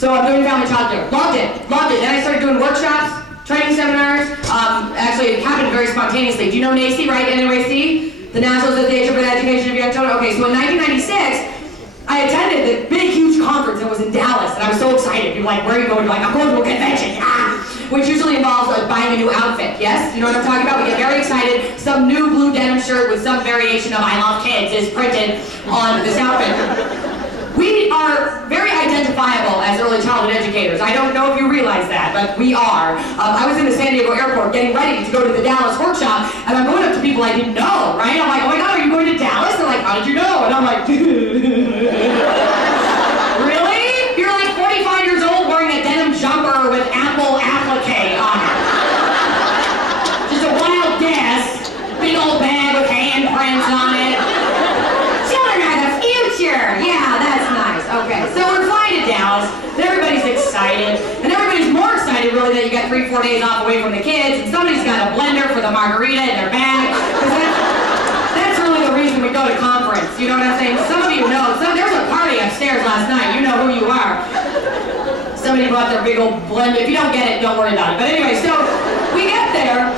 So I'm doing family childcare. Loved it. Then I started doing workshops, training seminars. Actually, it happened very spontaneously. Do you know NACE, right? NACE? The National Association for the Education of Young Children. Okay, so in 1996, I attended the big, huge conference that was in Dallas, and I was so excited. People were like, where are you going? You're like, I'm going to a convention. Which usually involves buying a new outfit. Yes? You know what I'm talking about? We get very excited. Some new blue denim shirt with some variation of I love kids is printed on this outfit. We are very identifiable as early childhood educators. I don't know if you realize that, but we are. I was in the San Diego airport getting ready to go to the Dallas workshop, and I'm going up to people I didn't know, right? I'm like, oh my God, are you going to Dallas? They're like, how did you know? And I'm like, really? You're like 45 years old wearing a denim jumper with Apple applique on it. Just a wild guess. Big old bag with handprints on it. Children are the future. Yeah, that's nice. Okay, so we're flying to Dallas, and everybody's excited, and everybody's more excited really that you got 3-4 days off away from the kids, and somebody's got a blender for the margarita in their bag, because that's really the reason we go to conference, you know what I'm saying? Some of you know, there's a party upstairs last night, you know who you are. Somebody brought their big old blender. If you don't get it, don't worry about it. But anyway, so we get there,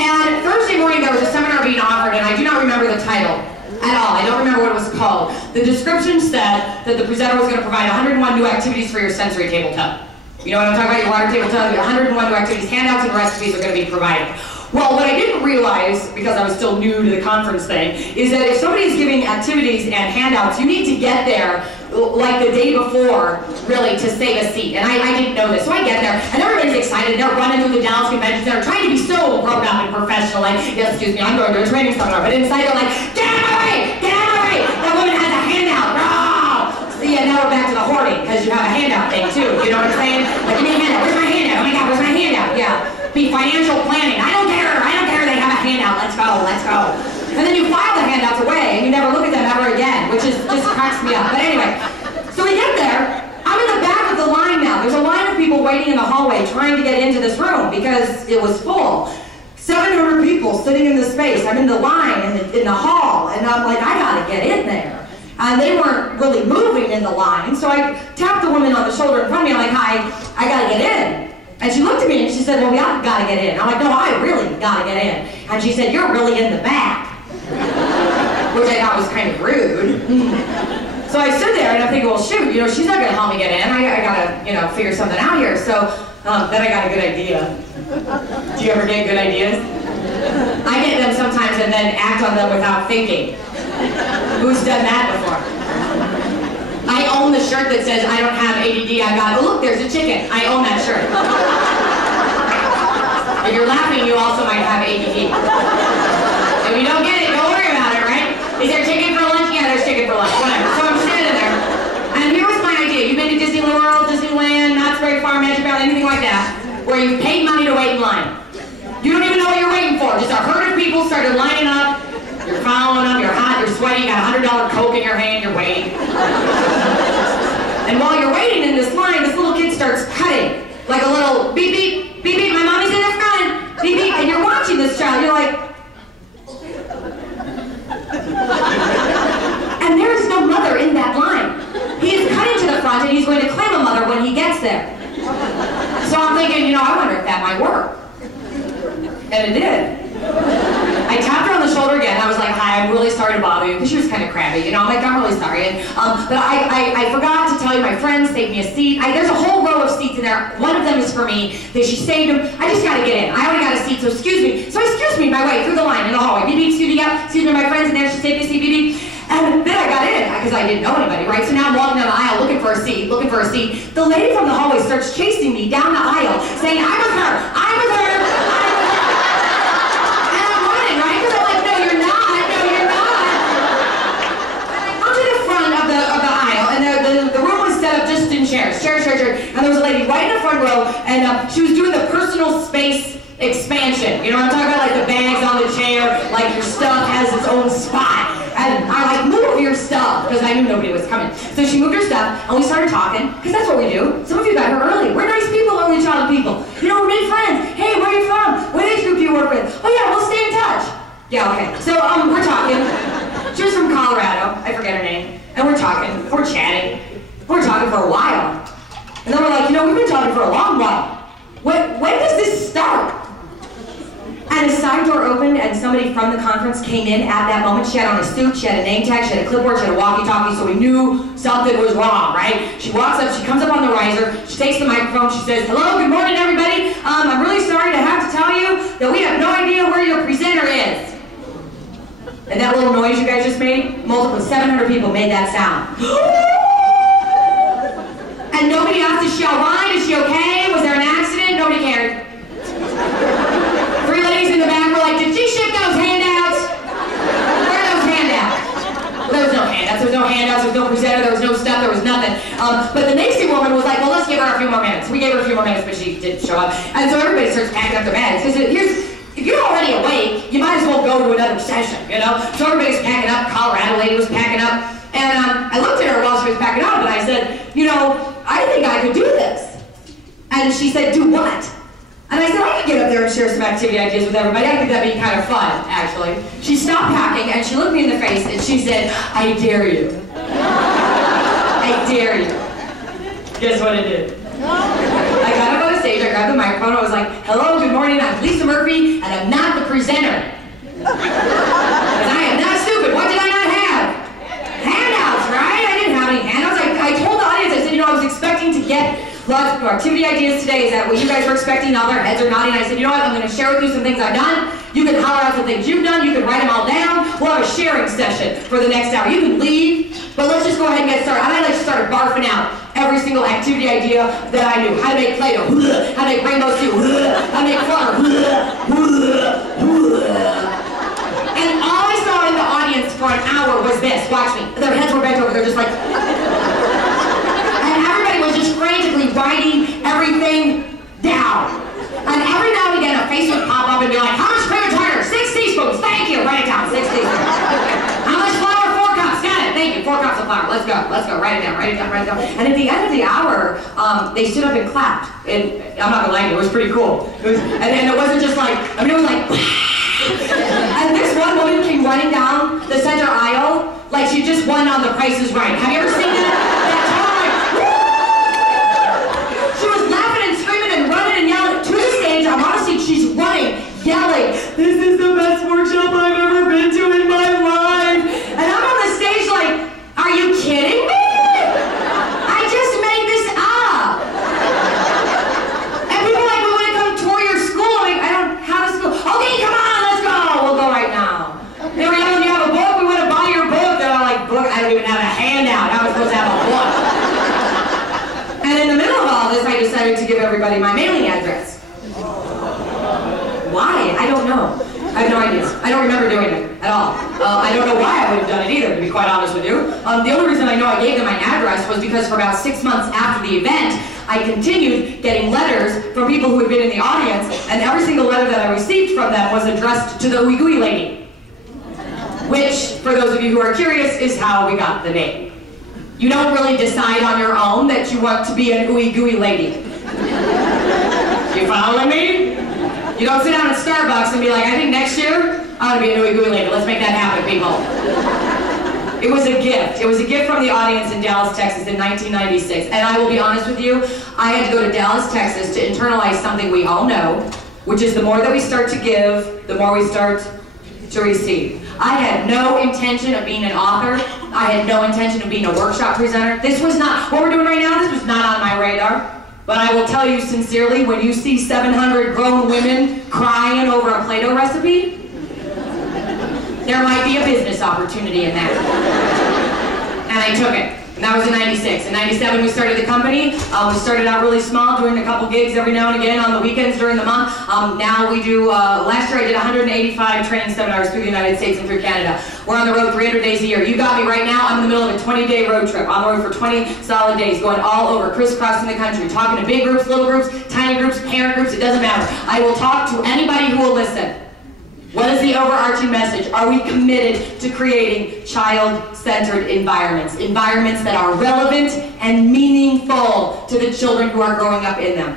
and Thursday morning there was a seminar being offered, and I do not remember the title at all. I don't remember what it was called. The description said that the presenter was going to provide 101 new activities for your sensory tabletop. You know what I'm talking about, your water tabletop? 101 new activities, handouts, and recipes are going to be provided. Well, what I didn't realize, because I was still new to the conference thing, is that if somebody is giving activities and handouts, you need to get there like the day before, really, to save a seat. And I didn't know this. So I get there, and everybody's excited. They're running through the Dallas Convention Center, trying to be so grown up and professional, like, yes, excuse me, I'm going to a training seminar. But inside they're like, get out of my way! Get out of my way! That woman has a handout! No! See, and now we're back to the hoarding, because you have a handout thing, too. You know what I'm saying? Like, give me a handout. Where's my handout? Oh my God, where's my handout? Yeah. Be financial planning. I don't care. They have a handout. Let's go. And then you file the handouts away, and you never look at them ever again, which just cracks me up. But anyway, so we get there. I'm in the back of the line now. There's a line of people waiting in the hallway trying to get into this room because it was full. 700 people sitting in this space. I'm in the line in the hall, and I'm like, I gotta get in there. And they weren't really moving in the line, so I tapped the woman on the shoulder in front of me. I'm like, hi, I gotta get in. And she looked at me and she said, well, we gotta get in. I'm like, no, I really gotta get in. And she said, you're really in the back. Which I thought was kind of rude. So I stood there and I'm thinking, well, shoot, you know, she's not gonna help me get in. I gotta, you know, figure something out here. So then I got a good idea. Do you ever get good ideas? I get them sometimes and then act on them without thinking. Who's done that before? I own the shirt that says, I don't have ADD, I got, oh look, there's a chicken. I own that shirt. If you're laughing, you also might have ADD. If you don't get it, don't worry about it, right? Is there chicken for lunch? Yeah, there's chicken for lunch, whatever. So I'm standing there, and here was my idea. You've been to Disney World, Disneyland, Knott's Berry Farm, Magic Mountain, anything like that, where you've paid money to wait in line. You don't even know what you're waiting for. Just a herd of people started lining up. You're following them, you're hot, you're sweaty, you got a $100 Coke in your hand, you're waiting. And while you're waiting in this line, this little kid starts cutting. Like a little beep, beep, beep, beep, my mommy's in the front, beep, beep, and you're watching this child, you're like... And there is no mother in that line. He is cutting to the front and he's going to claim a mother when he gets there. So I'm thinking, you know, I wonder if that might work. And it did. I tapped her on the shoulder again. I was like, hi, I'm really sorry to bother you, because she was kind of crabby, you know. I'm like, I'm really sorry. And, but I forgot to tell you, my friend saved me a seat. There's a whole row of seats in there. One of them is for me. She saved them. I just got to get in. I already got a seat, so excuse me. So excuse me my way through the line in the hallway. Beep, beep, excuse me, yeah. Excuse me, my friend's in there. She saved me a seat, beep, beep. And then I got in, because I didn't know anybody, right? So now I'm walking down the aisle looking for a seat, The lady from the hallway starts chasing me down the aisle, saying, I'm with her, I'm with her. Chairs. And there was a lady right in the front row, and she was doing the personal space expansion. You know what I'm talking about? Like the bags on the chair, like your stuff has its own spot. And I like, move your stuff, because I knew nobody was coming. So she moved her stuff, and we started talking, because that's what we do. Some of you got here early. We're nice people, early child people. You know, we're made friends. Hey, where are you from? What age group do you work with? Oh yeah, we'll stay in touch. Yeah, okay. So we're talking. She was from Colorado. I forget her name. And we're talking. We're chatting. We're talking for a while. And then we're like, you know, we've been talking for a long while. When does this start? And a side door opened and somebody from the conference came in at that moment. She had on a suit, she had a name tag, she had a clipboard, she had a walkie-talkie, so we knew something was wrong, right? She walks up, she comes up on the riser, she takes the microphone, she says, hello, good morning everybody. I'm really sorry to have to tell you that we have no idea where your presenter is. And that little noise you guys just made, multiple 700 people made that sound. And nobody asked, is she all right? Is she okay? Was there an accident? Nobody cared. 3 ladies in the back were like, did she ship those handouts? Where are those handouts? Well, there was no handouts, there was no handouts, there was no presenter, there was no stuff, there was nothing. But the next woman was like, well, let's give her a few more minutes. We gave her a few more minutes, but she didn't show up. And so everybody starts packing up their bags. Because if you're already awake, you might as well go to another session, you know? So everybody's packing up, Colorado lady was packing up. And I looked at her while she was packing up and I said, you know, I think I could do this. And she said, do what? And I said, I could get up there and share some activity ideas with everybody. I think that'd be kind of fun, actually. She stopped packing and she looked me in the face and she said, I dare you. I dare you. Guess what I did? I got up on the stage, I grabbed the microphone, I was like, hello, good morning, I'm Lisa Murphy, and I'm not the presenter. Because I am not stupid. What did I not have? Handouts, right? I didn't have any handouts. I told the audience, I said, you know, I was expecting to get lots of activity ideas today. Is that what you guys were expecting? All their heads are nodding. I said, you know what, I'm going to share with you some things I've done. You can holler out some things you've done. You can write them all down. We'll have a sharing session for the next hour. You can leave, but let's just go ahead and get started. And I like started barfing out every single activity idea that I knew. How to make Play-Doh, how to make rainbow stew, how to make flutter. And all I saw in the audience for an hour was this. Watch me. Their heads were bent over. They're just like... And everybody was just frantically writing everything down. And every now and again, a face would pop up and be like, how much cream and tartar? 6 teaspoons. Thank you. Write it down. 6 teaspoons. How much flour? 4 cups. Got it. Thank you. 4 cups of flour. Let's go. Let's go. Write it down. Write it down. Write it down. And at the end of the hour, they stood up and clapped. And I'm not gonna lie, it was pretty cool. And it wasn't just like, I mean, it was like, and this one woman came running down the center aisle like she just won on The Price is Right. Have you ever seen that? She was laughing and screaming and running and yelling to the stage. I'm honestly, she's running, yelling, this is the best workshop I've ever been to in my life. And I'm on the stage like, are you kidding me? I just made this up. And people are like, we want to come tour your school. I'm like, I don't have a school. Okay, come on, let's go. We'll go right now. They were yelling, you have a book? We want to buy your book. And I'm like, book? I don't even have a handout. How am I supposed to have a book? And in the middle of all this, I decided to give everybody my mailing address. Why? I don't know. I have no idea. I don't remember doing it at all. I don't know why I would have done it either, to be quite honest with you. The only reason I know I gave them my address was because for about 6 months after the event, I continued getting letters from people who had been in the audience, and every single letter that I received from them was addressed to the Ooey Gooey Lady. Which, for those of you who are curious, is how we got the name. You don't really decide on your own that you want to be an Ooey Gooey Lady. You following me? You don't sit down at Starbucks and be like, I think next year, I want to be an Ooey Gooey Lady. Let's make that happen, people. It was a gift. It was a gift from the audience in Dallas, Texas in 1996. And I will be honest with you, I had to go to Dallas, Texas to internalize something we all know, which is the more that we start to give, the more we start to receive. I had no intention of being an author. I had no intention of being a workshop presenter. This was not, what we're doing right now, this was not on my radar. But I will tell you sincerely, when you see 700 grown women crying over a Play-Doh recipe, there might be a business opportunity in that. And I took it. And that was in 96. In 97, we started the company. We started out really small, doing a couple gigs every now and again on the weekends during the month. Now we do, last year I did 185 training seminars through the United States and through Canada. We're on the road 300 days a year. You got me right now. I'm in the middle of a 20-day road trip. On the road for 20 solid days, going all over, crisscrossing the country, talking to big groups, little groups, tiny groups, parent groups, it doesn't matter. I will talk to anybody who will listen. What is the overarching message? Are we committed to creating child-centered environments? Environments that are relevant and meaningful to the children who are growing up in them.